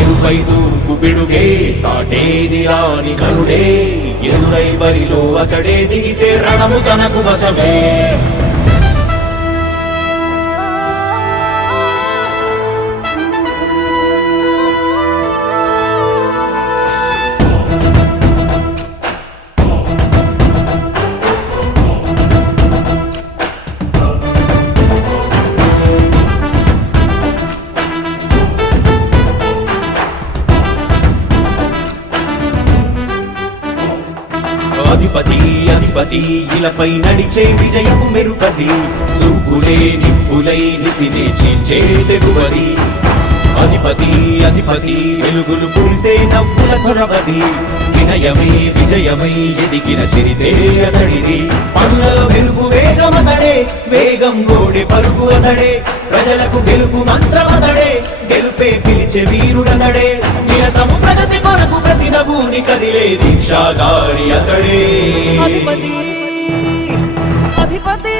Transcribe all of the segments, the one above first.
ఎరుపై దూకు పిడుగే సాటేది రాని కరుడే. ఎరుడై బరిలో అతడే దిగితే రణము తనకు వసమే అధిపతి అధిపతి ఇలపై నడిచే విజయము మెరుపది. చూపులే నిప్పులై నిసినే చీల్చే తెగువది. అధిపతి అధిపతి వెలుగులు పులిసే నవ్వుల చొరవది. వినయమై విజయమై ఎదిగిన చరితే అతడిది. పనులలో వెలుగు వేగమతడే వేగం గోడి పరుగు అతడే. ప్రజలకు గెలుపు మంత్రమతడే నభూని కదిలే దీక్షాగారి అతడే. అధిపతి అధిపతి.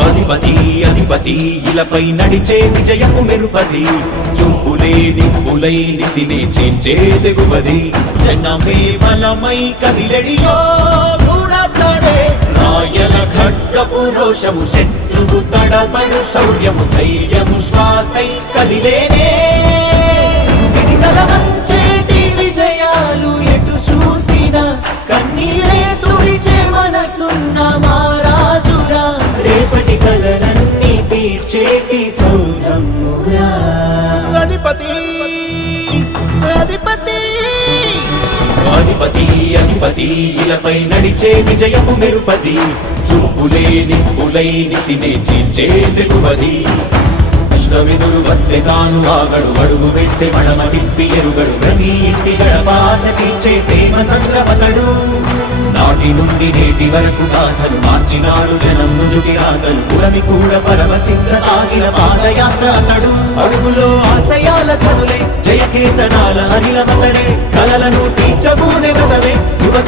అధిపతి అధిపతి ఇలపై నడిచే విజయము మెరుపది. చూపులే నిప్పులై నిసినే చేంచే తెగువది. జనమే బలమై కదిలెడియో రాయల ఖడ్గపు రోషము శత్రువు తడబడు శౌర్యము ధైర్యము శ్వాసై కదిలేనే. ఇది కలవంచేటి మనసున్న మారాజురా రేపటి కలలన్నీ తీర్చేటి సౌరమ్మురా అధిపతి! అధిపతి! అధిపతి అధిపతి ఇలపై నడిచే విజయము మెరుపది చూపులే నిప్పులై నిసినే చీల్చే తెగువది అష్టవిధులు వస్తే తాను ఆగడు అడుగు వేస్తే మడమ తిప్పి ఎరుగడు. ప్రతి ఇంటి గడపాస తీర్చే ప్రేమ సంద్రపతడు. నాటి నుండి నేటి వరకు సాధలు మార్చినాడు జనం ముందుకి రాగలు పురమి కూడా పరవశించ సాగిన పాదయాత్ర అతడు. అడుగులో ఆశయాల కనులై జయకేతనాల అనిలమతడే